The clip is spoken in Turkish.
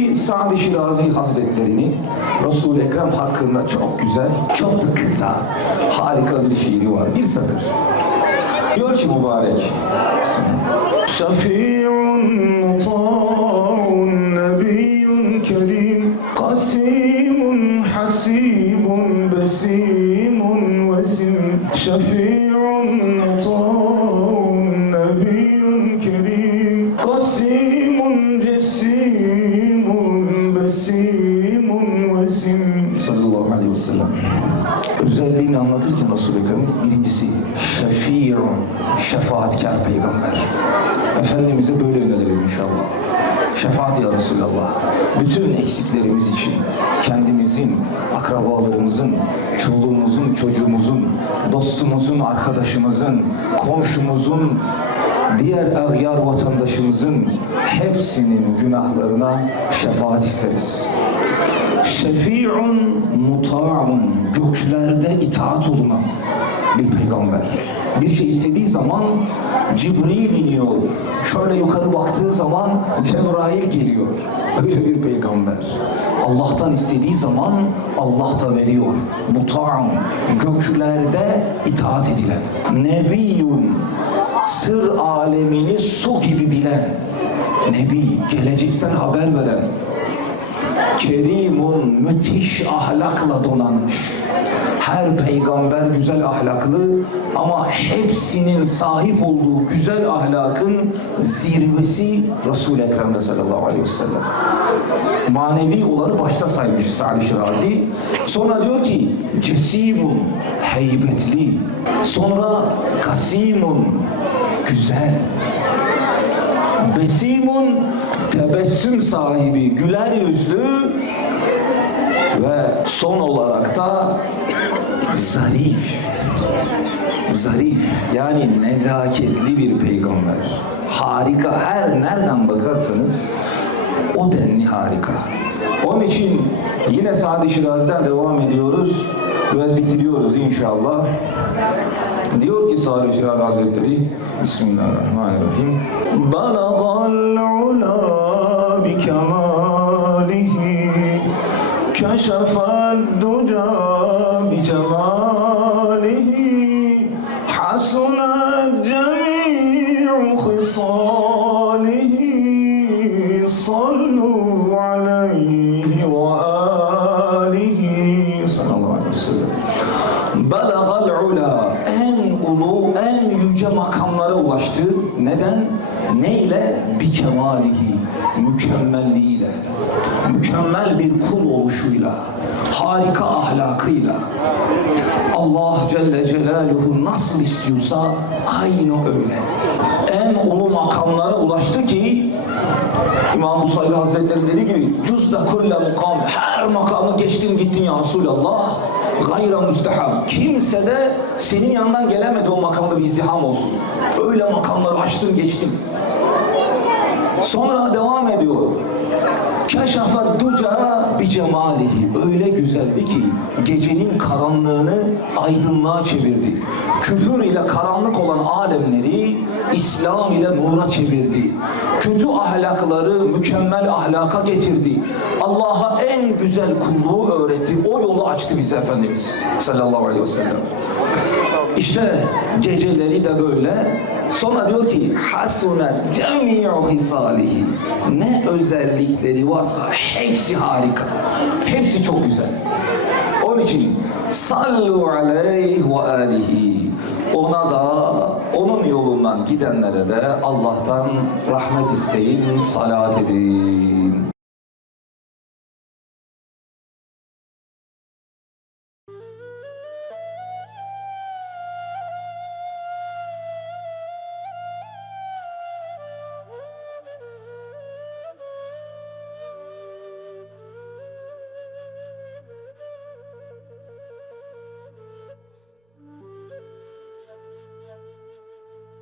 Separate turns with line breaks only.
bir Sa'd-ı Şirazi Hazretleri'nin Resul-i Ekrem hakkında çok güzel, çok da kısa, harika bir şiiri var. Bir satır. Diyor ki mübarek. Şafi'un muta'un nebiyyun kerim Kasimun hasibun besimun vesim Şafi'un muta'un nebiyyun kerim Sallallahu aleyhi ve sellem özelliğini anlatırken Resul-i Ekrem'in birincisi şefi'un, şefaatkar peygamber. Efendimiz'e böyle yönelelim inşallah. Şefaat ya Resulallah. Bütün eksiklerimiz için kendimizin, akrabalarımızın, çoluğumuzun, çocuğumuzun, dostumuzun, arkadaşımızın, komşumuzun, diğer ağyar vatandaşımızın hepsinin günahlarına şefaat isteriz. Şefi'un muta'un göklerde itaat olunan bir peygamber. Bir şey istediği zaman Cibril iniyor. Şöyle yukarı baktığı zaman Cebrail geliyor. Öyle bir peygamber. Allah'tan istediği zaman Allah da veriyor. Muta'un göklerde itaat edilen. Nebiyyun sır alemini su gibi bilen. Nebi gelecekten haber veren kerimun müthiş ahlakla donanmış. Her peygamber güzel ahlaklı ama hepsinin sahip olduğu güzel ahlakın zirvesi Resul-i Ekrem'de sallallahu aleyhi ve sellem. Manevi olanı başta saymış Sa'd-ı Şirazi. Sonra diyor ki cesimun, heybetli. Sonra kasimun, güzel. Besimun tebessüm sahibi, güler yüzlü ve son olarak da zarif. Zarif yani nezaketli bir peygamber. Harika her nereden bakarsanız o denli harika. Onun için yine Sadi Şiraz'dan devam ediyoruz ve bitiriyoruz inşallah. Diyor ki Sadi Şiraz Hazretleri Bismillahirrahmanirrahim Balagal ula bi kemalihi Keşefel duca bi cemalihi Hasunet makamlara ulaştı. Neden? Neyle? Bi kemalihi, mükemmelliğiyle. Mükemmel bir kul oluşuyla, harika ahlakıyla. Allah Celle Celaluhu nasıl istiyorsa aynı öyle. En ulu makamlara ulaştı ki İmam Musalli Hazretleri dediği gibi cüzde kulle mukam her makamı geçtim gittin ya Resulallah gayra müsteham. Kimse de senin yanından gelemedi o makamda bir izdiham olsun. Öyle makamları açtın geçtin. Sonra devam ediyor. Keşafet duca bi cemalihi. Öyle güzeldi ki gecenin karanlığını aydınlığa çevirdi. Küfür ile karanlık olan alemleri İslam ile nura çevirdi. Kötü ahlakları mükemmel ahlaka getirdi. Allah'a en güzel kulluğu öğretti. O yolu açtı bize Efendimiz sallallahu aleyhi ve sellem. İşte geceleri de böyle. Sonra diyor ki hasuna cemi'u hisalihi. Ne özellikleri varsa hepsi harika. Hepsi çok güzel. Onun için sallu aleyhi ve alihi. Ona da onun yolundan gidenlere de Allah'tan rahmet isteyin, salat edin.